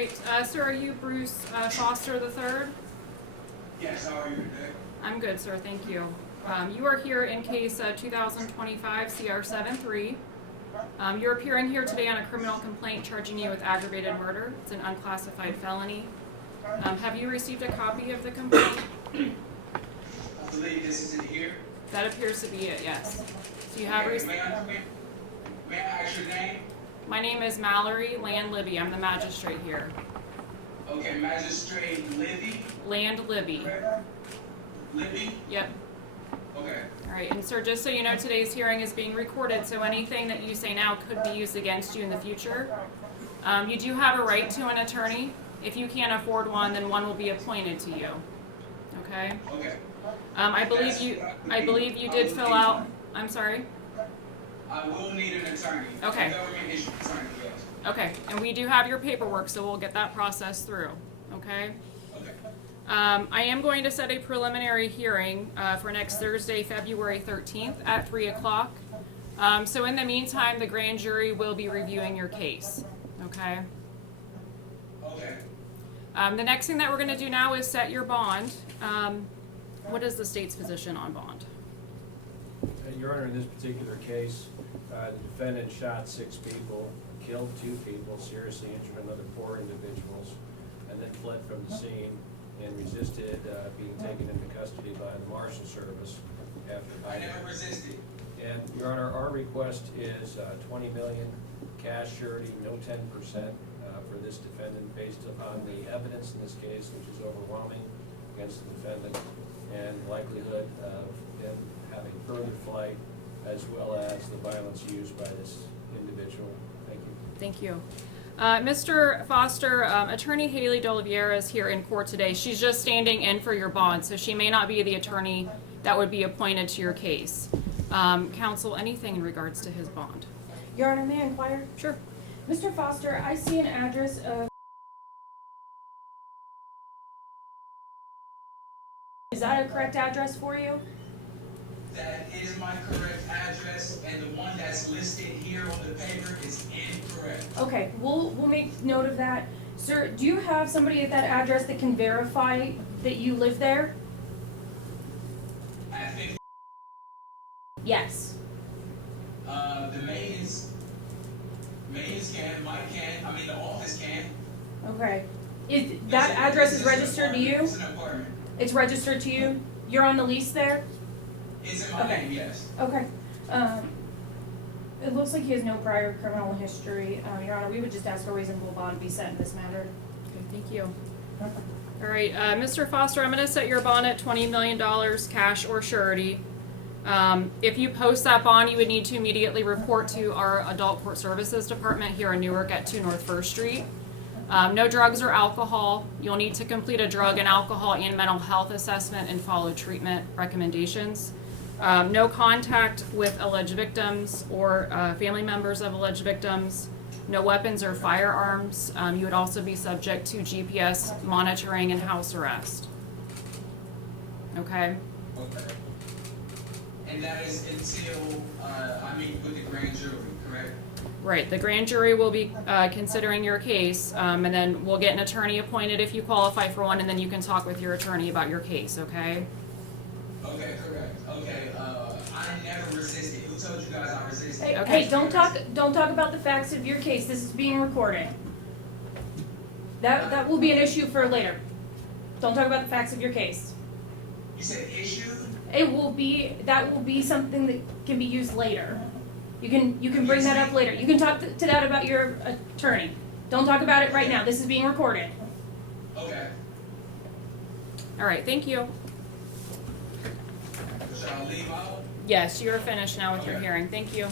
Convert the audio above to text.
right, sir, are you Bruce Foster III? Yes, how are you today? I'm good, sir, thank you. You are here in case 2025 CR73. You're appearing here today on a criminal complaint charging you with aggravated murder. It's an unclassified felony. Have you received a copy of the complaint? I believe this is it here. That appears to be it, yes. So you have Okay, received. may I ask your name? My name is Mallory Land Libby. I'm the magistrate here. Okay, Magistrate Livy. Land Libby. Libby? Yep. Okay. All right, and sir, just so you know, today's hearing is being recorded, so anything that you say now could be used against you in the future. You do have a right to an attorney. If you can't afford one, then one will be appointed to you. Okay. Okay. I believe you did fill out. I'm sorry. I will need an attorney. Okay. A government issued attorney, yes. Okay, and we do have your paperwork, so we'll get that process through. Okay. Okay. I am going to set a preliminary hearing for next Thursday, February 13th at 3 o'clock. So in the meantime, the grand jury will be reviewing your case. Okay. Okay. The next thing that we're going to do now is set your bond. What is the state's position on bond? Your Honor, in this particular case, the defendant shot 6 people, killed 2 people, seriously injured another 4 individuals, and then fled from the scene and resisted being taken into custody by the Marshal Service after. I never resisted. And Your Honor, our request is $20 million cash surety, no 10% for this defendant based upon the evidence in this case, which is overwhelming against the defendant, and likelihood of them having further flight, as well as the violence used by this individual. Thank you. Thank you. Mr. Foster, Attorney Haley D'Oliveira is here in court today. She's just standing in for your bond, so she may not be the attorney that would be appointed to your case. Counsel, anything in regards to his bond? Your Honor, may I inquire? Sure. Mr. Foster, I see an address of... Is that a correct address for you? That is my correct address, and the one that's listed here on the paper is incorrect. Okay, we'll make note of that. Sir, do you have somebody at that address that can verify that you live there? I think Yes. the maidens can, Mike can, I mean the office can. Okay. Is that address is registered to you? It's an apartment. It's registered to you? You're on the lease there? It's in my Okay. name, yes. Okay. It looks like he has no prior criminal history. Your Honor, we would just ask a reasonable bond to be set in this matter. Okay, thank you. All right, Mr. Foster, I'm going to set your bond at $20 million cash or surety. If you post that bond, you would need to immediately report to our Adult Court Services Department here in Newark at 2 North 1st Street. No drugs or alcohol. You'll need to complete a drug and alcohol and mental health assessment and follow treatment recommendations. No contact with alleged victims or family members of alleged victims. No weapons or firearms. You would also be subject to GPS monitoring and house arrest. Okay? Okay. And that is until I meet with the grand jury, correct? Right. The grand jury will be considering your case, and then we'll get an attorney appointed if you qualify for one, and then you can talk with your attorney about your case, okay? Okay, correct. Okay, I never resisted. Who told you guys I resisted? Hey, Okay. hey, don't talk about the facts of your case. This is being recorded. That will be an issue for later. Don't talk about the facts of your case. You said issued? That will be something that can be used later. You can bring that up later. You can talk to that about your attorney. Don't talk about it right now. This is being recorded. Okay. All right. Thank you. Shall I leave out? Yes, you are finished now with your Okay. hearing. Thank you.